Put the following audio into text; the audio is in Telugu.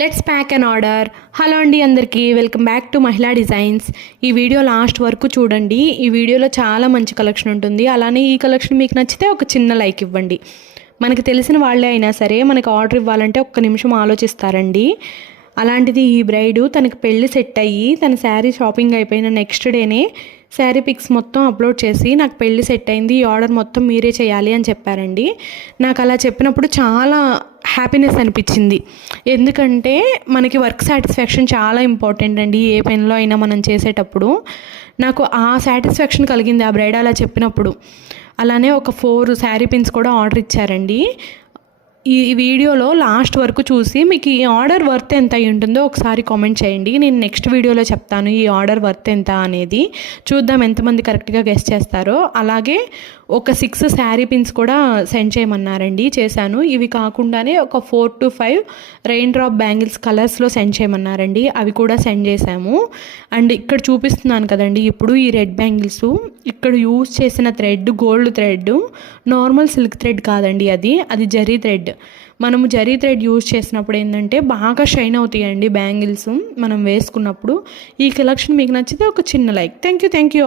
Let's pack and order. Hello అండి అందరికీ, వెల్కమ్ బ్యాక్ టు మహిళా డిజైన్స్. ఈ వీడియో లాస్ట్ వరకు చూడండి. ఈ వీడియోలో చాలా మంచి కలెక్షన్ ఉంటుంది. అలానే ఈ కలెక్షన్ మీకు నచ్చితే ఒక చిన్న లైక్ ఇవ్వండి. మనకి తెలిసిన వాళ్ళే అయినా సరే మనకి ఆర్డర్ ఇవ్వాలంటే ఒక్క నిమిషం ఆలోచిస్తారండి. అలాంటిది ఈ బ్రైడ్ తనకి పెళ్ళి సెట్ అయ్యి తన శారీ షాపింగ్ అయిపోయిన నెక్స్ట్ డేనే శారీ పిక్స్ మొత్తం అప్లోడ్ చేసి నాకు పెళ్ళి సెట్ అయింది, ఈ ఆర్డర్ మొత్తం మీరే చేయాలి అని చెప్పారండి. నాకు అలా చెప్పినప్పుడు చాలా హ్యాపీనెస్ అనిపించింది. ఎందుకంటే మనకి వర్క్ సాటిస్ఫాక్షన్ చాలా ఇంపార్టెంట్ అండి. ఏ పనిలో అయినా మనం చేసేటప్పుడు నాకు ఆ సాటిస్ఫాక్షన్ కలిగింది ఆ బ్రైడ్ అలా చెప్పినప్పుడు. అలానే ఒక 4 శారీ పిన్స్ కూడా ఆర్డర్ ఇచ్చారండి. ఈ వీడియోలో లాస్ట్ వరకు చూసి మీకు ఈ ఆర్డర్ వర్త్ ఎంత అయి ఉంటుందో ఒకసారి కామెంట్ చేయండి. నేను నెక్స్ట్ వీడియోలో చెప్తాను ఈ ఆర్డర్ వర్త్ ఎంత అనేది. చూద్దాం ఎంతమంది కరెక్ట్గా గెస్ చేస్తారో. అలాగే ఒక 6 శారీ పిన్స్ కూడా సెండ్ చేయమన్నారండి, చేశాను. ఇవి కాకుండానే ఒక 4 to 5 రెయిన్ డ్రాప్ బ్యాంగిల్స్ కలర్స్లో సెండ్ చేయమన్నారండి, అవి కూడా సెండ్ చేశాము. అండ్ ఇక్కడ చూపిస్తున్నాను కదండి ఇప్పుడు ఈ రెడ్ బ్యాంగిల్స్, ఇక్కడ యూజ్ చేసిన thread gold thread, normal silk thread కాదండి, అది జరీ థ్రెడ్. మనము జరీ థ్రెడ్ యూజ్ చేసినప్పుడు ఏంటంటే బాగా షైన్ అవుతాయండి బ్యాంగిల్స్ మనం వేసుకున్నప్పుడు. ఈ కలెక్షన్ మీకు నచ్చితే ఒక చిన్న లైక్. Thank you.